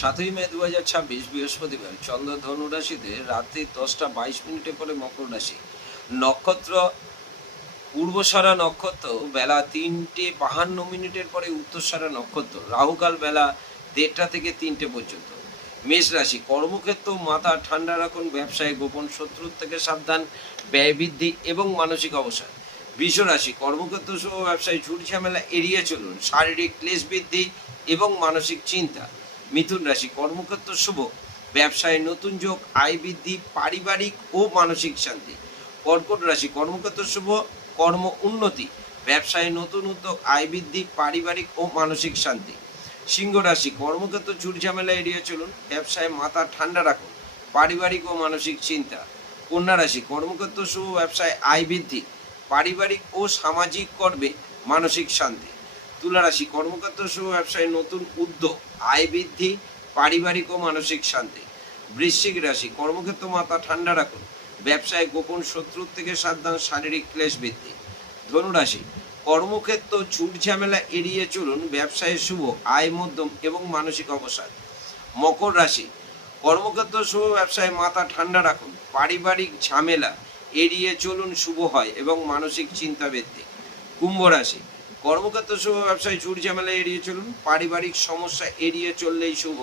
7ই মে 2026 বৃহস্পতিবার চন্দ্র ধনু রাশিতে রাত্রি 10টা 22 মিনিটে পরে মকর রাশি। নক্ষত্র পূর্বসারা নক্ষত্র বেলা 3টে 52 মিনিটের পরে উত্তরসারা নক্ষত্র। রাহুকাল বেলা 1:30টা থেকে 3টে পর্যন্ত। মেষ রাশি, কর্মক্ষেত্র মাথা ঠান্ডা রাখুন, ব্যবসায় গোপন শত্রুর থেকে সাবধান, ব্যয় বৃদ্ধি এবং মানসিক অবসাদ। বৃষ রাশি, কর্মক্ষেত্র সহ ব্যবসায় ঝুট ঝামেলা এড়িয়ে চলুন, শারীরিক ক্লেশ বৃদ্ধি এবং মানসিক চিন্তা। মিথুন রাশি, কর্মক্ষেত্র শুভ, ব্যবসায় নতুন যোগ, আয় বৃদ্ধি, পারিবারিক ও মানসিক শান্তি। কর্কট রাশি, কর্মক্ষেত্র শুভ, কর্ম উন্নতি, ব্যবসায় নতুন উদ্যোগ, আয় বৃদ্ধি, পারিবারিক ও মানসিক শান্তি। সিংহ রাশি, কর্মক্ষেত্র ঝুট ঝামেলা এড়িয়ে চলুন, ব্যবসায় মাথা ঠান্ডা রাখুন, পারিবারিক ও মানসিক চিন্তা। কন্যা রাশি, কর্মক্ষেত্র শুভ, ব্যবসায় আয় বৃদ্ধি, পারিবারিক ও সামাজিক কর্মে মানসিক শান্তি। তুলা রাশি, কর্মক্ষেত্র শুভ, ব্যবসায় নতুন উদ্যোগ, আয় বৃদ্ধি, পারিবারিক ও মানসিক শান্তি। বৃশ্চিক রাশি, কর্মক্ষেত্র মাথা ঠান্ডা রাখুন, ব্যবসায় গোপন শত্রুর থেকে সাবধান, শারীরিক ক্লেশ বৃদ্ধি। ধনু রাশি, কর্মক্ষেত্র ঝুট ঝামেলা এড়িয়ে চলুন, ব্যবসায় শুভ, আয় মধ্যম এবং মানসিক অবসাদ। মকর রাশি, কর্মক্ষেত্র শুভ, ব্যবসায় মাথা ঠান্ডা রাখুন, পারিবারিক ঝামেলা এড়িয়ে চলুন, শুভ হয় এবং মানসিক চিন্তা বৃদ্ধি। কুম্ভ রাশি, কর্মক্ষেত্র শুভ, ব্যবসায় ঝুট ঝামেলা এড়িয়ে চলুন, পারিবারিক সমস্যা এড়িয়ে চললেই শুভ,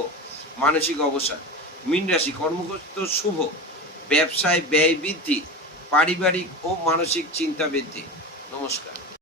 মানসিক অবসাদ। মীন রাশি, কর্মক্ষেত্র শুভ, ব্যবসায় ব্যয় বৃদ্ধি, পারিবারিক ও মানসিক চিন্তা বৃদ্ধি। নমস্কার।